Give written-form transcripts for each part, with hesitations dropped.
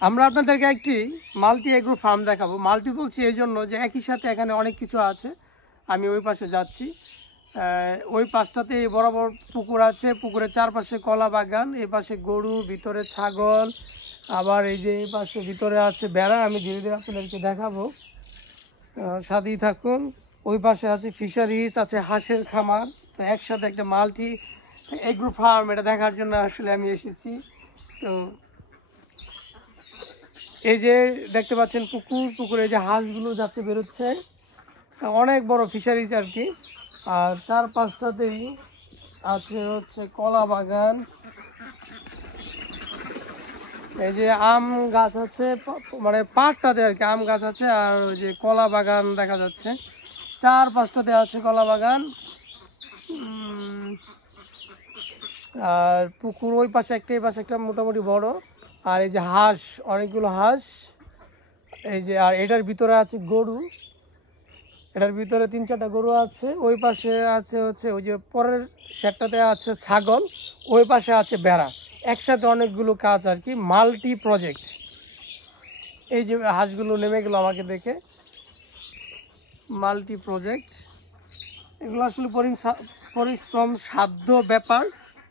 আমরা আপনাদেরকে একটি মাল্টি এগ্রো ফার্ম দেখাবো। মাল্টি বলছি এই জন্য যে একই সাথে এখানে অনেক কিছু আছে। আমি ওই পাশে যাচ্ছি, ওই পাশটাতে এই বরাবর পুকুর আছে, পুকুরের চারপাশে কলা বাগান, এই পাশে গরু, ভিতরে ছাগল, আবার এই যে এই পাশে ভিতরে আছে বেড়া। আমি ধীরে ধীরে আপনাদেরকে দেখাবো, সাথেই থাকুন। ওই পাশে আছে ফিশারিজ, আছে হাঁসের খামার। তো একসাথে একটা মাল্টি এগ্রো ফার্ম, এটা দেখার জন্য আসলে আমি এসেছি। তো এই যে দেখতে পাচ্ছেন পুকুরে যে হাঁসগুলো যাচ্ছে বেরোচ্ছে, অনেক বড় ফিশারিজ আর কি। আর চার পাঁচটাতেই আছে হচ্ছে কলা বাগান, এই যে আম গাছ আছে, মানে পাটটাতে আর কি আম গাছ আছে, আর ওই যে কলা বাগান দেখা যাচ্ছে। চার পাঁচটাতে আছে কলা বাগান। আর পুকুর ওই পাশে একটা, এই পাশে একটা মোটামুটি বড়। আর এই যে হাঁস, অনেকগুলো হাঁস এই যে। আর এটার ভিতরে আছে গরু, এটার ভিতরে 3-4টা গরু আছে। ওই পাশে আছে হচ্ছে ওই যে পরের সেটটাতে আছে ছাগল, ওই পাশে আছে বেড়া। একসাথে অনেকগুলো কাজ আর কি, মাল্টি প্রজেক্ট। এই যে হাঁসগুলো নেমে গেল আমাকে দেখে, মাল্টি প্রজেক্ট। এগুলো আসলে পরিশ্রম সাধ্য ব্যাপার,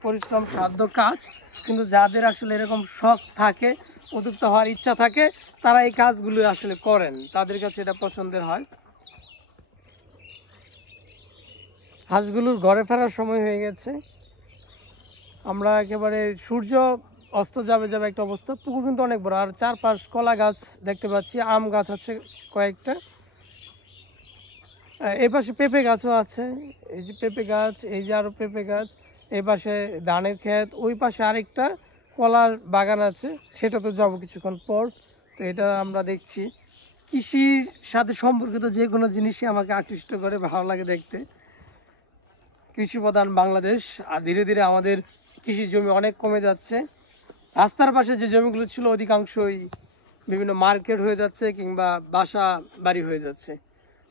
পরিশ্রম সাধ্য কাজ, কিন্তু যাদের আসলে এরকম শখ থাকে, উদ্যুক্ত হওয়ার ইচ্ছা থাকে, তারা এই কাজগুলো আসলে করেন, তাদের কাছে এটা পছন্দের হয়। হাঁসগুলোর ঘরে ফেরার সময় হয়ে গেছে। আমরা একেবারে সূর্য অস্ত যাবে যাবে একটা অবস্থা। পুকুর কিন্তু অনেক বড়, আর চারপাশ কলা গাছ দেখতে পাচ্ছি, আম গাছ আছে কয়েকটা। এই পাশে পেঁপে গাছও আছে, এই যে পেঁপে গাছ, এই যে আরো পেঁপে গাছ। এই পাশে ধানের ক্ষেত, ওই পাশে আরেকটা কলার বাগান আছে, সেটা তো যাবো কিছুক্ষণ পর। তো এটা আমরা দেখছি, কৃষির সাথে সম্পর্কিত যে কোনো জিনিসই আমাকে আকৃষ্ট করে, ভালো লাগে দেখতে। কৃষি প্রধান বাংলাদেশ, আর ধীরে ধীরে আমাদের কৃষি জমি অনেক কমে যাচ্ছে। রাস্তার পাশে যে জমিগুলো ছিল অধিকাংশই বিভিন্ন মার্কেট হয়ে যাচ্ছে কিংবা বাসা বাড়ি হয়ে যাচ্ছে।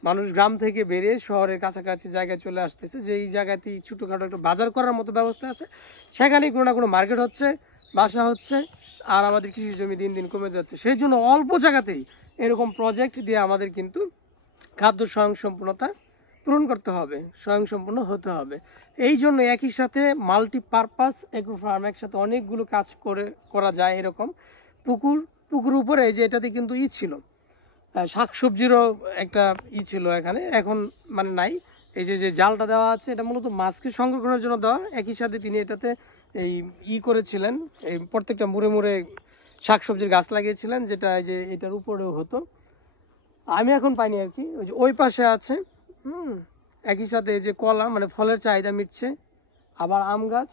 মানুষ গ্রাম থেকে বেরিয়ে শহরের কাছাকাছি জায়গায় চলে আসতেছে, যে এই জায়গাতেই ছোটোখাটো একটা বাজার করার মতো ব্যবস্থা আছে, সেখানেই কোনো না কোনো মার্কেট হচ্ছে, বাসা হচ্ছে, আর আমাদের কৃষি জমি দিন দিন কমে যাচ্ছে। সেই জন্য অল্প জায়গাতেই এরকম প্রজেক্ট দিয়ে আমাদের কিন্তু খাদ্য স্বয়ংসম্পূর্ণতা পূরণ করতে হবে, স্বয়ংসম্পূর্ণ হতে হবে। এই জন্য একই সাথে মাল্টিপারপাস এগ্রো ফার্ম, একসাথে অনেকগুলো কাজ করা যায় এরকম। পুকুর উপরে এই যে এটাতে কিন্তু ছিল, শাকসবজিরও একটা ছিল এখানে, এখন মানে নাই। এই যে জালটা দেওয়া আছে, এটা মূলত মাছকে সংরক্ষণের জন্য দেওয়া। একই সাথে তিনি এটাতে এই করেছিলেন, এই প্রত্যেকটা মুড়ে মুড়ে শাকসবজির গাছ লাগিয়েছিলেন, যেটা এই যে এটার উপরেও হতো। আমি এখন পাইনি আর কি। ওই যে ওই পাশে আছে, একই সাথে এই যে কলা, মানে ফলের চাহিদা মিটছে। আবার আম গাছ,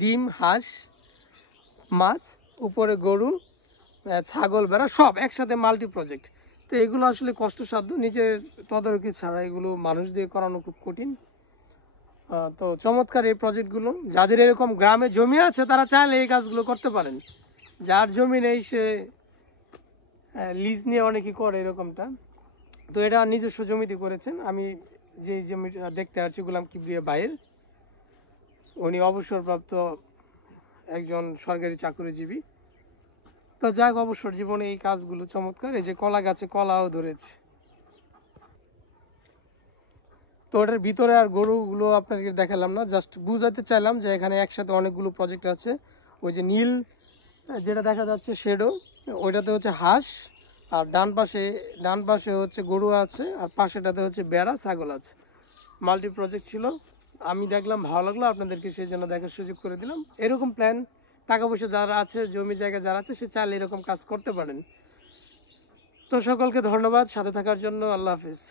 ডিম, হাঁস, মাছ, উপরে গরু, ছাগল, বেড়া, সব একসাথে মাল্টি প্রজেক্ট। তো এগুলো আসলে কষ্টসাধ্য, নিজের তদারকি ছাড়া এগুলো মানুষ দিয়ে করানো খুব কঠিন। তো চমৎকার এই প্রজেক্টগুলো। যাদের এরকম গ্রামে জমি আছে, তারা চাইলে এই কাজগুলো করতে পারেন। যার জমি নেই, সে লিজ নিয়ে অনেকেই করে এরকমটা। তো এটা নিজস্ব জমিতে করেছেন। আমি যে জমিটা দেখতে আসছি, গোলাম কিবরিয়া ভাইয়ের, উনি অবসরপ্রাপ্ত একজন সরকারি চাকরিজীবী। তো যাক, অবসর জীবনে এই কাজগুলো চমৎকার। এই যে কলা গাছে কলাও ধরেছে। তো ওটার ভিতরে আর গরুগুলো আপনাকে দেখালাম না, জাস্ট বুঝাতে চাইলাম যে এখানে একসাথে অনেকগুলো প্রজেক্ট আছে। ওই যে নীল যেটা দেখা যাচ্ছে শেডো, ওইটাতে হচ্ছে হাঁস, আর ডান পাশে হচ্ছে গরু আছে, আর পাশেটাতে হচ্ছে বেড়া, ছাগল আছে। মাল্টি প্রজেক্ট ছিল, আমি দেখলাম, ভালো লাগলো, আপনাদেরকে সেই জন্য দেখার সুযোগ করে দিলাম। এরকম প্ল্যান, টাকা পয়সা যারা আছে, জমি জায়গা যারা আছে, সে চাইলে এরকম কাজ করতে পারেন। তো সকলকে ধন্যবাদ সাথে থাকার জন্য। আল্লাহ হাফিজ।